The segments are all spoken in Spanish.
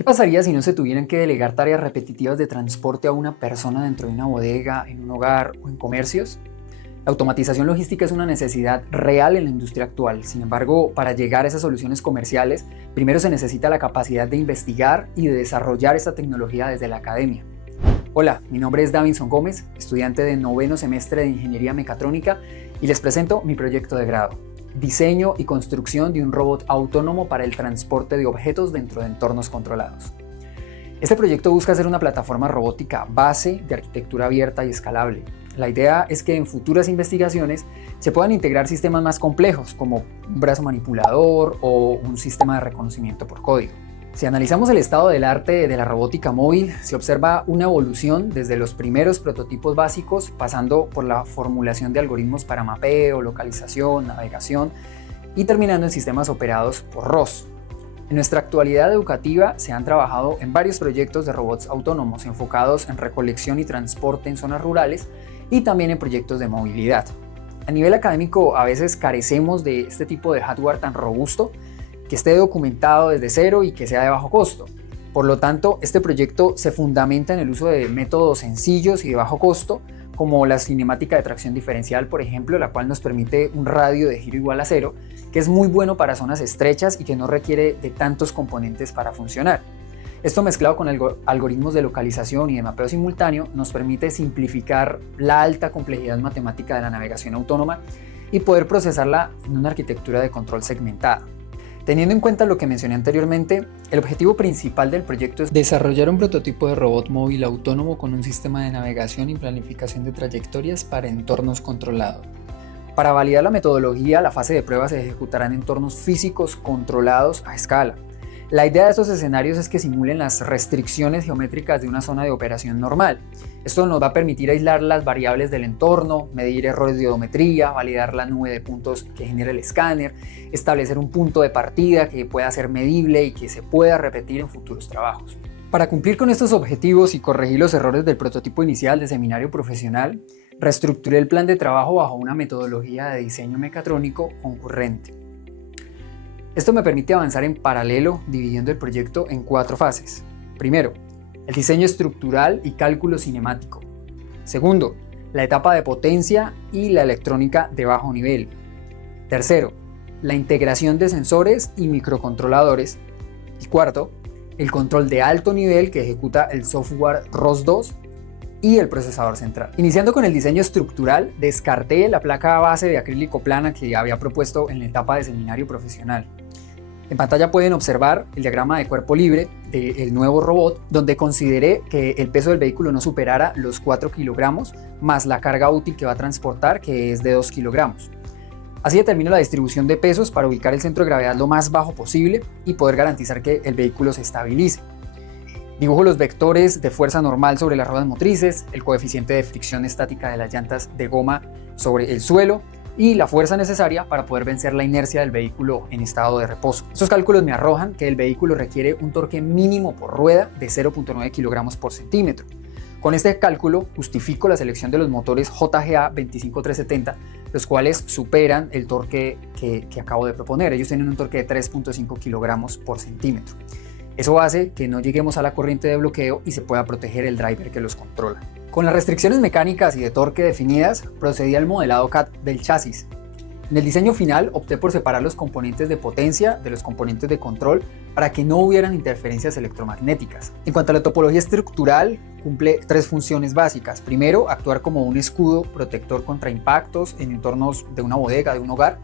¿Qué pasaría si no se tuvieran que delegar tareas repetitivas de transporte a una persona dentro de una bodega, en un hogar o en comercios? La automatización logística es una necesidad real en la industria actual. Sin embargo, para llegar a esas soluciones comerciales, primero se necesita la capacidad de investigar y de desarrollar esta tecnología desde la academia. Hola, mi nombre es Davinson Gómez, estudiante de noveno semestre de Ingeniería Mecatrónica, y les presento mi proyecto de grado: diseño y construcción de un robot autónomo para el transporte de objetos dentro de entornos controlados. Este proyecto busca ser una plataforma robótica base de arquitectura abierta y escalable. La idea es que en futuras investigaciones se puedan integrar sistemas más complejos, como un brazo manipulador o un sistema de reconocimiento por código. Si analizamos el estado del arte de la robótica móvil, se observa una evolución desde los primeros prototipos básicos, pasando por la formulación de algoritmos para mapeo, localización, navegación y terminando en sistemas operados por ROS. En nuestra actualidad educativa se han trabajado en varios proyectos de robots autónomos enfocados en recolección y transporte en zonas rurales y también en proyectos de movilidad. A nivel académico, a veces carecemos de este tipo de hardware tan robusto, que esté documentado desde cero y que sea de bajo costo. Por lo tanto, este proyecto se fundamenta en el uso de métodos sencillos y de bajo costo, como la cinemática de tracción diferencial, por ejemplo, la cual nos permite un radio de giro igual a cero, que es muy bueno para zonas estrechas y que no requiere de tantos componentes para funcionar. Esto, mezclado con algoritmos de localización y de mapeo simultáneo, nos permite simplificar la alta complejidad matemática de la navegación autónoma y poder procesarla en una arquitectura de control segmentada. Teniendo en cuenta lo que mencioné anteriormente, el objetivo principal del proyecto es desarrollar un prototipo de robot móvil autónomo con un sistema de navegación y planificación de trayectorias para entornos controlados. Para validar la metodología, la fase de prueba se ejecutará en entornos físicos controlados a escala. La idea de estos escenarios es que simulen las restricciones geométricas de una zona de operación normal. Esto nos va a permitir aislar las variables del entorno, medir errores de odometría, validar la nube de puntos que genera el escáner, establecer un punto de partida que pueda ser medible y que se pueda repetir en futuros trabajos. Para cumplir con estos objetivos y corregir los errores del prototipo inicial de seminario profesional, reestructuré el plan de trabajo bajo una metodología de diseño mecatrónico concurrente. Esto me permite avanzar en paralelo, dividiendo el proyecto en 4 fases. Primero, el diseño estructural y cálculo cinemático. Segundo, la etapa de potencia y la electrónica de bajo nivel. Tercero, la integración de sensores y microcontroladores. Y cuarto, el control de alto nivel que ejecuta el software ROS2 y el procesador central. Iniciando con el diseño estructural, descarté la placa base de acrílico plana que había propuesto en la etapa de seminario profesional. En pantalla pueden observar el diagrama de cuerpo libre del nuevo robot, donde consideré que el peso del vehículo no superara los 4 kilogramos, más la carga útil que va a transportar, que es de 2 kilogramos. Así determino la distribución de pesos para ubicar el centro de gravedad lo más bajo posible y poder garantizar que el vehículo se estabilice. Dibujo los vectores de fuerza normal sobre las ruedas motrices, el coeficiente de fricción estática de las llantas de goma sobre el suelo y la fuerza necesaria para poder vencer la inercia del vehículo en estado de reposo. Estos cálculos me arrojan que el vehículo requiere un torque mínimo por rueda de 0.9 kilogramos por centímetro. Con este cálculo justifico la selección de los motores JGA 25370, los cuales superan el torque que acabo de proponer. Ellos tienen un torque de 3.5 kilogramos por centímetro. Eso hace que no lleguemos a la corriente de bloqueo y se pueda proteger el driver que los controla. Con las restricciones mecánicas y de torque definidas, procedí al modelado CAD del chasis. En el diseño final opté por separar los componentes de potencia de los componentes de control para que no hubieran interferencias electromagnéticas. En cuanto a la topología estructural, cumple 3 funciones básicas. Primero, actuar como un escudo protector contra impactos en entornos de una bodega, de un hogar.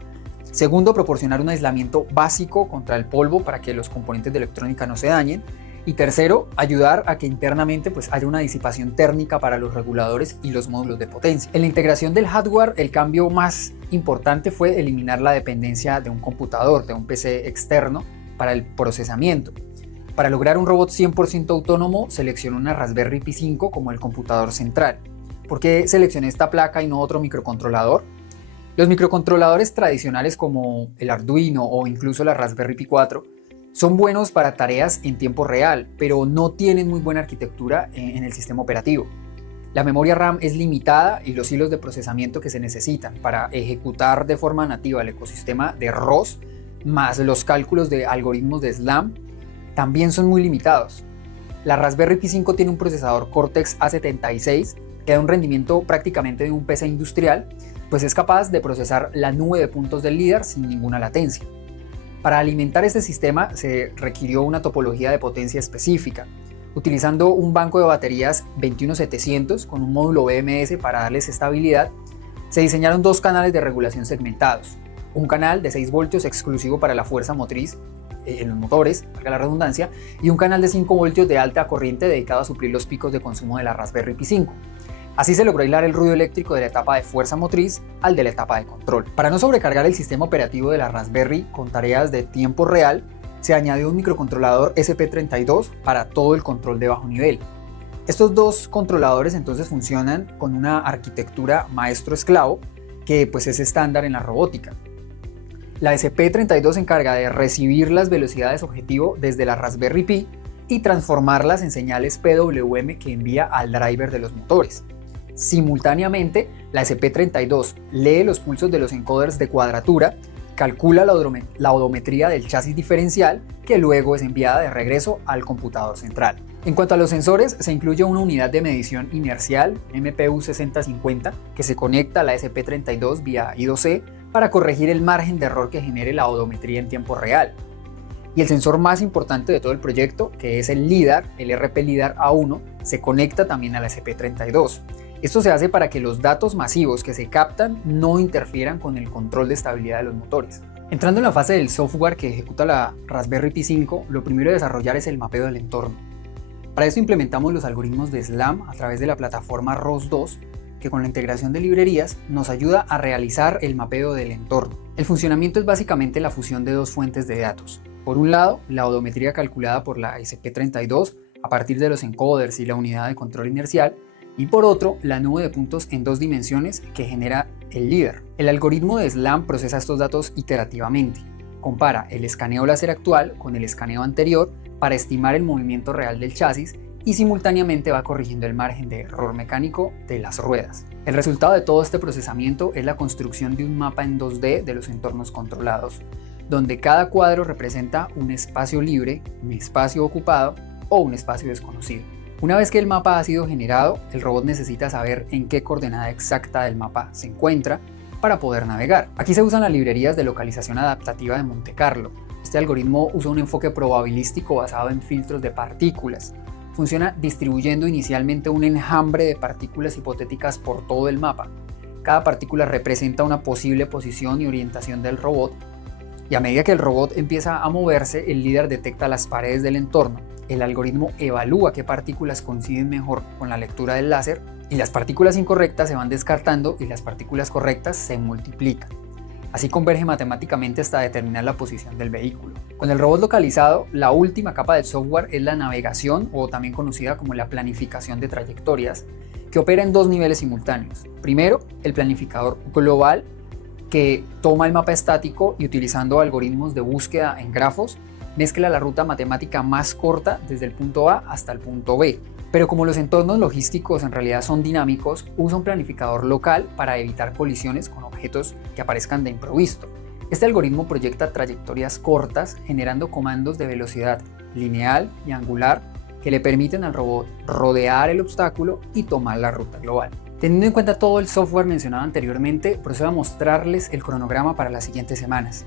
Segundo, proporcionar un aislamiento básico contra el polvo para que los componentes de electrónica no se dañen. Y tercero, ayudar a que internamente haya una disipación térmica para los reguladores y los módulos de potencia. En la integración del hardware, el cambio más importante fue eliminar la dependencia de un computador, de un PC externo para el procesamiento. Para lograr un robot 100% autónomo, seleccioné una Raspberry Pi 5 como el computador central. ¿Por qué seleccioné esta placa y no otro microcontrolador? Los microcontroladores tradicionales como el Arduino o incluso la Raspberry Pi 4 son buenos para tareas en tiempo real, pero no tienen muy buena arquitectura en el sistema operativo. La memoria RAM es limitada y los hilos de procesamiento que se necesitan para ejecutar de forma nativa el ecosistema de ROS, más los cálculos de algoritmos de SLAM, también son muy limitados. La Raspberry Pi 5 tiene un procesador Cortex A76 que da un rendimiento prácticamente de un PC industrial, pues es capaz de procesar la nube de puntos del LiDAR sin ninguna latencia. Para alimentar este sistema se requirió una topología de potencia específica, utilizando un banco de baterías 21700 con un módulo BMS para darles estabilidad. Se diseñaron dos canales de regulación segmentados, un canal de 6 voltios exclusivo para la fuerza motriz en los motores, valga la redundancia, y un canal de 5 voltios de alta corriente dedicado a suplir los picos de consumo de la Raspberry Pi 5. Así se logró aislar el ruido eléctrico de la etapa de fuerza motriz al de la etapa de control. Para no sobrecargar el sistema operativo de la Raspberry con tareas de tiempo real, se añadió un microcontrolador SP32 para todo el control de bajo nivel. Estos dos controladores entonces funcionan con una arquitectura maestro-esclavo que pues es estándar en la robótica. La SP32 se encarga de recibir las velocidades objetivo desde la Raspberry Pi y transformarlas en señales PWM que envía al driver de los motores. Simultáneamente, la SP32 lee los pulsos de los encoders de cuadratura, calcula la odometría del chasis diferencial, que luego es enviada de regreso al computador central. En cuanto a los sensores, se incluye una unidad de medición inercial MPU 6050 que se conecta a la SP32 vía I2C para corregir el margen de error que genere la odometría en tiempo real. Y el sensor más importante de todo el proyecto, que es el LiDAR, el RP LiDAR A1, se conecta también a la SP32. Esto se hace para que los datos masivos que se captan no interfieran con el control de estabilidad de los motores. Entrando en la fase del software que ejecuta la Raspberry Pi 5, lo primero a desarrollar es el mapeo del entorno. Para esto implementamos los algoritmos de SLAM a través de la plataforma ROS2, que con la integración de librerías nos ayuda a realizar el mapeo del entorno. El funcionamiento es básicamente la fusión de dos fuentes de datos. Por un lado, la odometría calculada por la SP32 a partir de los encoders y la unidad de control inercial, y por otro, la nube de puntos en 2 dimensiones que genera el LiDAR. El algoritmo de SLAM procesa estos datos iterativamente. Compara el escaneo láser actual con el escaneo anterior para estimar el movimiento real del chasis y simultáneamente va corrigiendo el margen de error mecánico de las ruedas. El resultado de todo este procesamiento es la construcción de un mapa en 2D de los entornos controlados, donde cada cuadro representa un espacio libre, un espacio ocupado o un espacio desconocido. Una vez que el mapa ha sido generado, el robot necesita saber en qué coordenada exacta del mapa se encuentra para poder navegar. Aquí se usan las librerías de localización adaptativa de Monte Carlo. Este algoritmo usa un enfoque probabilístico basado en filtros de partículas. Funciona distribuyendo inicialmente un enjambre de partículas hipotéticas por todo el mapa. Cada partícula representa una posible posición y orientación del robot, y a medida que el robot empieza a moverse, el LiDAR detecta las paredes del entorno. El algoritmo evalúa qué partículas coinciden mejor con la lectura del láser y las partículas incorrectas se van descartando y las partículas correctas se multiplican. Así converge matemáticamente hasta determinar la posición del vehículo. Con el robot localizado, la última capa del software es la navegación, o también conocida como la planificación de trayectorias, que opera en 2 niveles simultáneos. Primero, el planificador global, que toma el mapa estático y utilizando algoritmos de búsqueda en grafos, mezcla la ruta matemática más corta desde el punto A hasta el punto B. Pero como los entornos logísticos en realidad son dinámicos, usa un planificador local para evitar colisiones con objetos que aparezcan de improviso. Este algoritmo proyecta trayectorias cortas generando comandos de velocidad lineal y angular que le permiten al robot rodear el obstáculo y tomar la ruta global. Teniendo en cuenta todo el software mencionado anteriormente, procedo a mostrarles el cronograma para las siguientes semanas.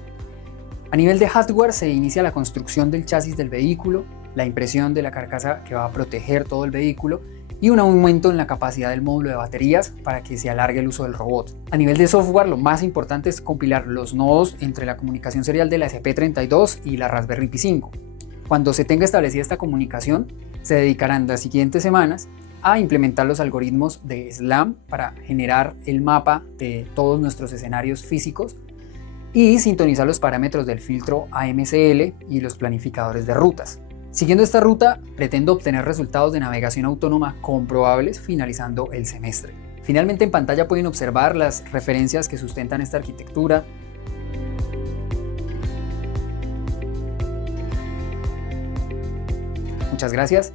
A nivel de hardware se inicia la construcción del chasis del vehículo, la impresión de la carcasa que va a proteger todo el vehículo y un aumento en la capacidad del módulo de baterías para que se alargue el uso del robot. A nivel de software, lo más importante es compilar los nodos entre la comunicación serial de la SP32 y la Raspberry Pi 5. Cuando se tenga establecida esta comunicación, se dedicarán las siguientes semanas a implementar los algoritmos de SLAM para generar el mapa de todos nuestros escenarios físicos y sintonizar los parámetros del filtro AMCL y los planificadores de rutas. Siguiendo esta ruta, pretendo obtener resultados de navegación autónoma comprobables finalizando el semestre. Finalmente, en pantalla pueden observar las referencias que sustentan esta arquitectura. Muchas gracias.